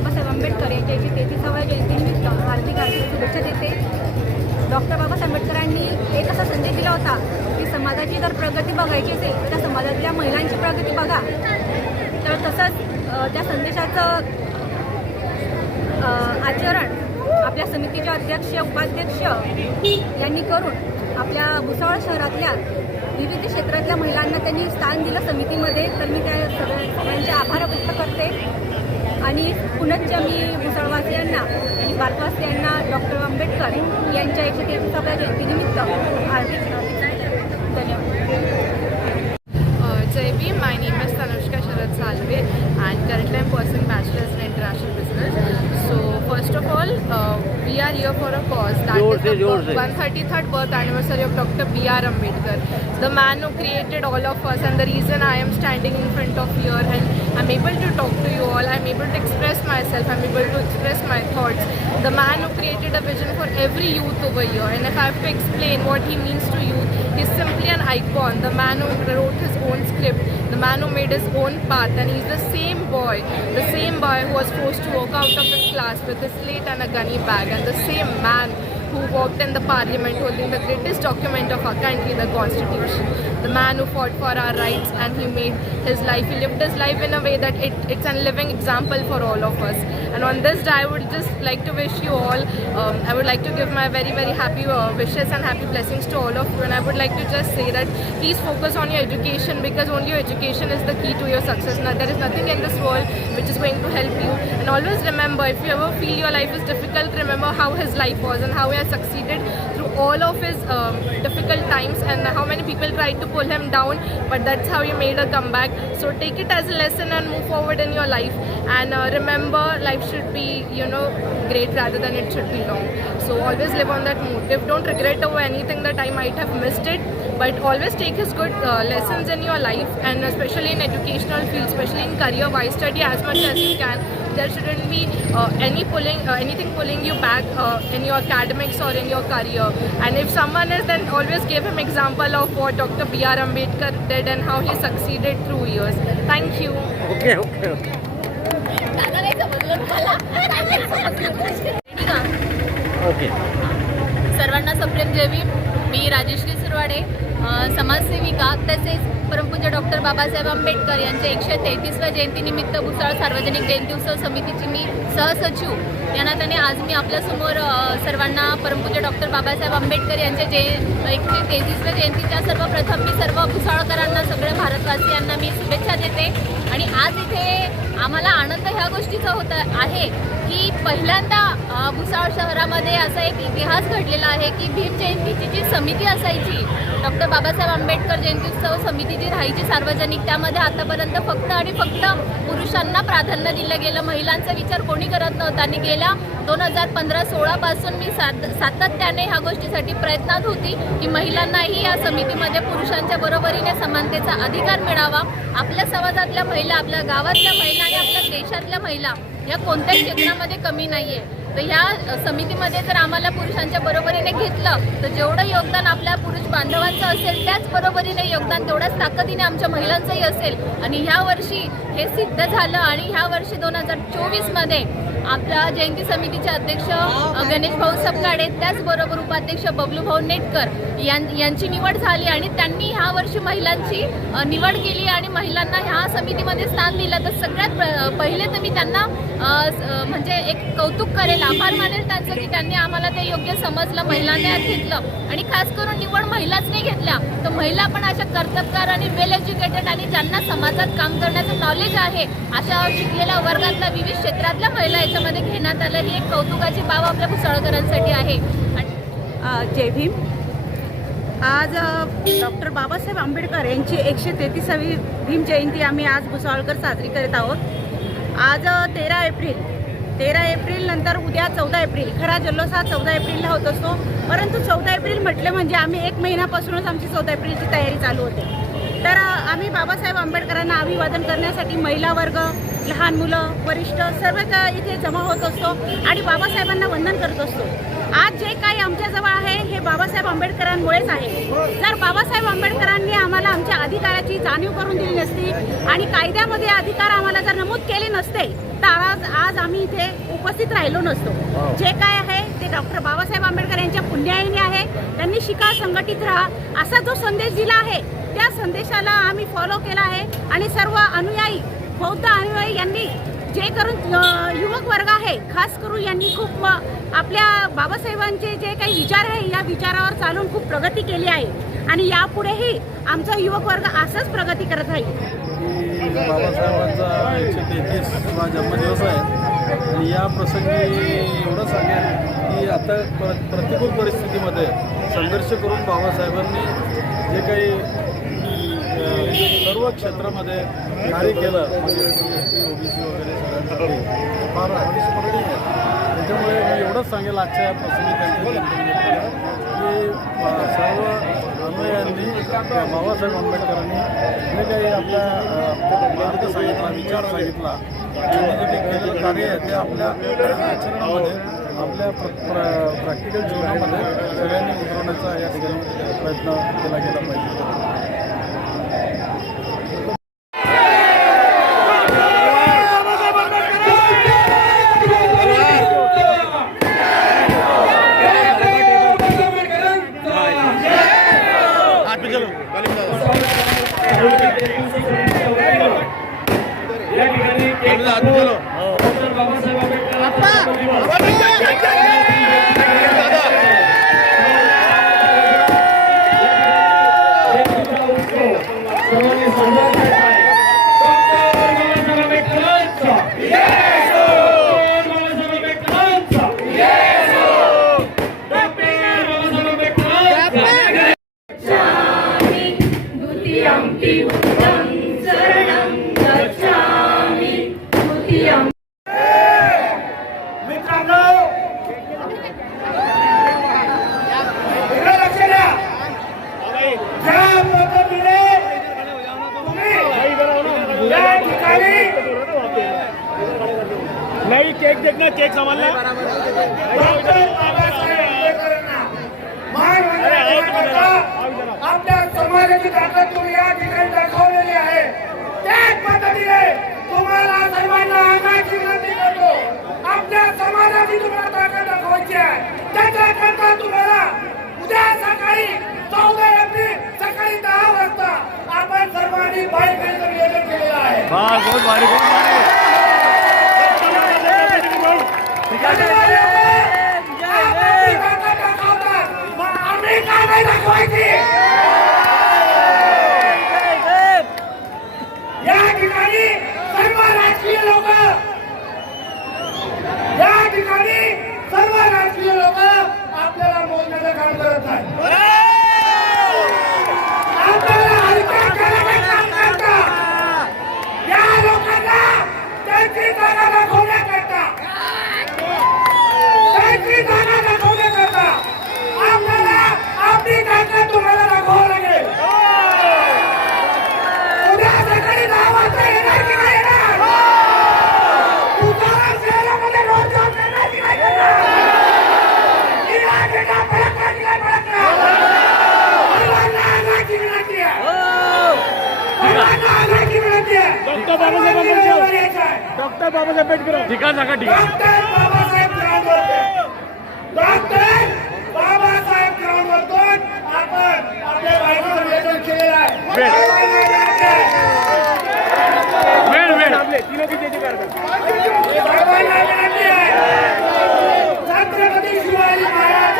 बाबासाहेब आंबेडकर यांच्या तेहतीसाव्या जयंतीनिमित्त हार्दिक हार्दिक शुभेच्छा देते. डॉक्टर बाबासाहेब आंबेडकरांनी एक असा संदेश दिला होता की समाजाची जर प्रगती बघायची असेल तर त्या समाजातल्या महिलांची प्रगती बघा. तर तसंच त्या संदेशाचं आचरण आपल्या समितीचे अध्यक्ष उपाध्यक्ष यांनी करून आपल्या भुसावळ शहरातल्या विविध क्षेत्रातल्या महिलांना त्यांनी स्थान दिलं समितीमध्ये. तर मी त्या सगळ्यांचे आभार व्यक्त करते. आणि पुनश्च मी मुसळवासियांना आणि भारतवासियांना डॉक्टर आंबेडकर यांच्या एकशे तेहतीसाव्या जयंतीनिमित्त हार्दिक धन्यवाद. Uh, Jai B my name is Tanushka Sharad Salve and currently I'm pursuing bachelors all, uh, we are here for a cause that जोर is से, the जोर से. 133rd birth anniversary of Dr. B.R. Ambedkar, the man who created all of us and the reason I am standing in front of here and I'm able to talk to you all, I'm able to express myself, I'm able to express my thoughts. The man who created a vision for every youth over here and if I have to explain what he means to youth, he's simply an icon, the man who wrote his own script, the man who made his own path, and he's the same boy, the same boy who was forced to walk out of his class with his slate and a gunny bag, and the same man who walked in the parliament holding the greatest document of our country, the constitution. The man who fought for our rights and he made his life, he lived his life in a way that it, it's a living example for all of us. And on this day, I would just like to wish you all, um, I would like to give my very, very happy uh, wishes and happy blessings to all of you. And I would like to just say that please focus on your education because only your education is the key to your success. Now, there is nothing in this world which is going to help you. And always remember, if you ever feel your life is difficult, remember how his life was and how he has succeeded all of his um, difficult times and how many people tried to pull him down. But that's how he made a comeback. So take it as a lesson and move forward in your life. And uh, remember, life should be, you know, great rather than it should be long. So always live on that motive. Don't regret over anything that I might have missed it. But always take his good uh, lessons in your life and especially in educational field, especially in career-wise, study as much as you can There shouldn't be uh, any pulling, uh, anything pulling you back uh, in your academics or in your career. And if someone is, then always give him example of what Dr. B.R. Ambedkar did and how he succeeded through years. Thank you. Okay okay okay okay सर्वांना सप्रेम जयवी मी राजेश्री सुरवाडे अ, समाजसेविका तसेच परमपूज्य doctor Babasaheb Ambedkar यांच्या एकशे तेहतीसव्या जयंतीनिमित्त भुसाळ सार्वजनिक जयंतीउत्सव समितीची मी सहसचिव. या नात्याने आज मी आपल्यासमोर सर्वांना परमपूज्य डॉक्टर बाबासाहेब आंबेडकर यांच्या जय एकशे तेहतीसव्या जयंतीच्या सर्वप्रथम मी सर्व भुसाळकरांना सगळ्या भारतवासियांना मी शुभेच्छा देते. आणि आज इथे आम्हाला आनंद ह्या गोष्टीचा होत आहे. की पहिल्यांदा भुसावळ शहरामध्ये असा एक इतिहास घडलेला आहे की भीम जयंतीची जी समिती असायची डॉक्टर बाबासाहेब आंबेडकर जयंती उत्सव समिती जी राहायची सार्वजनिक त्यामध्ये आतापर्यंत फक्त आणि फक्त पुरुषांना प्राधान्य दिलं गेलं महिलांचा विचार कोणी करत नव्हता. आणि गेल्या दोन हजार पंधरा सोळापासून मी सात सातत्याने ह्या गोष्टीसाठी प्रयत्नात होती की महिलांनाही या समितीमध्ये पुरुषांच्या बरोबरीने समानतेचा अधिकार मिळावा. आपल्या समाजातल्या महिला आपल्या गावातल्या महिला आणि आपल्या देशातल्या महिला या कोणत्याही क्षेत्रामध्ये कमी नाहीये. तर ह्या समितीमध्ये जर आम्हाला पुरुषांच्या बरोबरीने घेतलं तर जेवढं योगदान आपल्या पुरुष बांधवांचं असेल त्याच बरोबरीने योगदान तेवढ्याच ताकदीने आमच्या महिलांचंही असेल. आणि ह्या वर्षी हे सिद्ध झालं आणि ह्या वर्षी दोन हजार चोवीसमध्ये आपल्या जयंती समितीचे अध्यक्ष अ, गणेश भाऊ सपकाळे त्याचबरोबर उपाध्यक्ष बबलू भाऊ नेटकर यां यांची निवड झाली आणि त्यांनी ह्या वर्षी महिलांची निवड केली आणि महिलांना ह्या समितीमध्ये स्थान दिलं. तर सगळ्यात पहिले तर मी त्यांना म्हणजे एक कौतुक करेल आभार मानेल त्यांचं की त्यांनी आम्हाला ते योग्य समजलं महिलांना घेतलं. आणि खास करून निवड महिलाच नाही घेतल्या तर महिला पण अशा कर्तबगार आणि वेल एज्युकेटेड आणि ज्यांना समाजात काम करण्याचं नॉलेज आहे अशा शिकलेल्या वर्गातल्या विविध क्षेत्रातल्या महिला याच्यामध्ये घेण्यात आलं ही एक कौतुकाची बाब आपल्या भुसावळकरांसाठी आहे. जय भीम. आज डॉक्टर बाबासाहेब आंबेडकर यांची एकशे तेहतीसावी भीम जयंती आम्ही आज भुसावळकर साजरी करत आहोत. आज तेरा एप्रिल. तेरा एप्रिल नंतर उद्या चौदा एप्रिल. खरा जल्लोष हा चौदा एप्रिलला होत असतो. परंतु चौदा एप्रिल म्हटलं म्हणजे आम्ही एक महिन्यापासूनच आमची चौदा एप्रिलची तयारी चालू होते. तर आम्ही बाबासाहेब आंबेडकरांना अभिवादन करण्यासाठी महिला वर्ग लहान मुलं वरिष्ठ सर्वच अ, इथे जमा होत असतो आणि बाबासाहेबांना वंदन करत असतो. आज जे काही आमच्याजवळ आहे हे बाबासाहेब आंबेडकरांमुळेच आहे. जर बाबासाहेब आंबेडकरांनी आम्हाला आमच्या अधिकाराची जाणीव करून दिली नसती आणि कायद्यामध्ये अधिकार आम्हाला जर नमूद केले नसते तर आज आज आम्ही इथे उपस्थित राहिलो नसतो. जे काय आहे ते डॉक्टर बाबासाहेब आंबेडकर यांच्या पुण्याईने आहे. त्यांनी शिका संघटित राहा. असा जो संदेश दिला आहे त्या संदेशाला आम्ही फॉलो केला आहे आणि सर्व अनुयायी बौद्ध अनुयायी यांनी जे करून युवक वर्ग आहे खास करून यांनी खूप आपल्या बाबासाहेबांचे जे काही विचार आहे या विचारावर चालून खूप प्रगती केली आहे. आणि यापुढेही आमचा युवक वर्ग असंच प्रगती करत राहील. बाबासाहेबांचा एकशे जन्मदिवस आहे. आणि या प्रसंगी एवढं सांगेन की आता प्र प्रतिकूल परिस्थितीमध्ये संघर्ष करून बाबासाहेबांनी जे काही सर्व क्षेत्रामध्ये कार्य केलं. म्हणजे एस टी वगैरे सगळ्यांसाठी. फार अविस्मरणीय. आहे त्याच्यामुळे मी एवढंच सांगेल आजच्या या प्रसंगी त्यांच्या की सर्व अनुयायांनी बाबासाहेब आंबेडकरांनी जे काही आपल्या मार्ग सांगितला विचार सांगितला जे कार्य आहे ते आपल्या आचरणामध्ये आपल्या प्रॅक्टिकल जीवनामध्ये सगळ्यांनी उतरवण्याचा या ठिकाणी प्रयत्न केला गेला पाहिजे या ठिकाणी केक कापून डॉक्टर बाबासाहेब आंबेडकर सर्वांनी सन्मान करायचा आहे. डॉक्टर बाबासाहेब आंबेडकरांचा. डॉक्टर बाबासाहेब आंबेडकरांचा. डॉक्टर बाबासाहेब आंबेडकरांचा. मित्रांनो इकडे लक्ष द्या ज्या पद्धतीने तुम्ही या ठिकाणी नाही केक देत ना केक संभालला आपल्या समाजाची ताकद तुम्ही या ठिकाणी दाखवलेली आहे त्याच पद्धतीने तुम्हाला सर्वांना आणायची विनंती करतो आपल्या समाजाची तुम्हाला ताकद दाखवायची आहे त्याच्याकरता तुम्हाला उद्या सकाळी चौदा एप्रिल सकाळी दहा वाजता आपण सर्वांनी बाईक नियोजन केलेलं आहे हा बहुत भारी बहुत भारी आम्ही काय नाही दाखवायची या ठिकाणी सर्व राजकीय लोक या ठिकाणी सर्व राजकीय लोक आपल्याला मोजण्याचं काम करत नाही या लोकांना त्यांची जागा दाखवण्याकरता तिने किती करतात. सर्वांना विनंती आहे छत्रपती शिवाजी महाराज.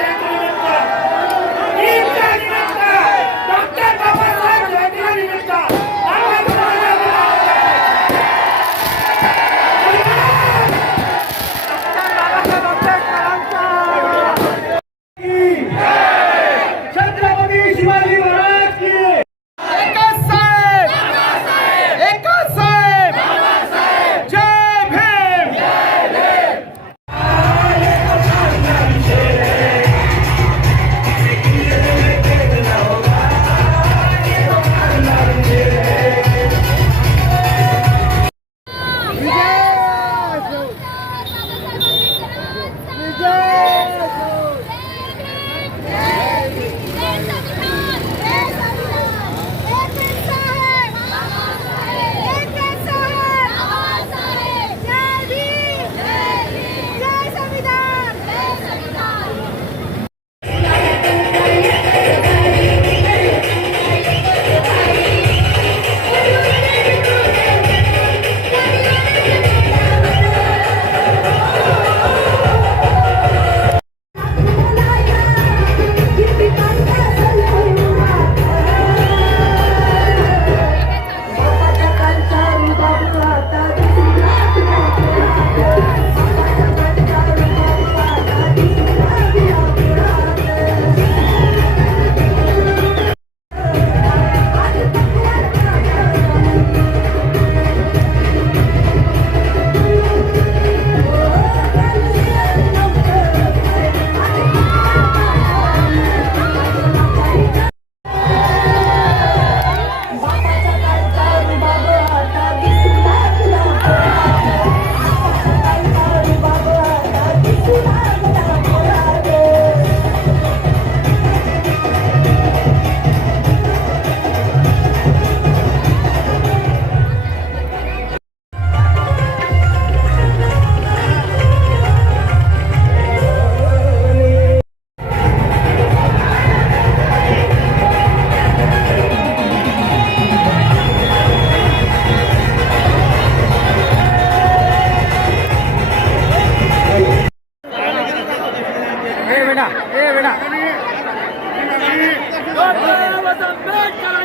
बेटा डॉक्टर बाबासाहेब आंबेडकरांच्या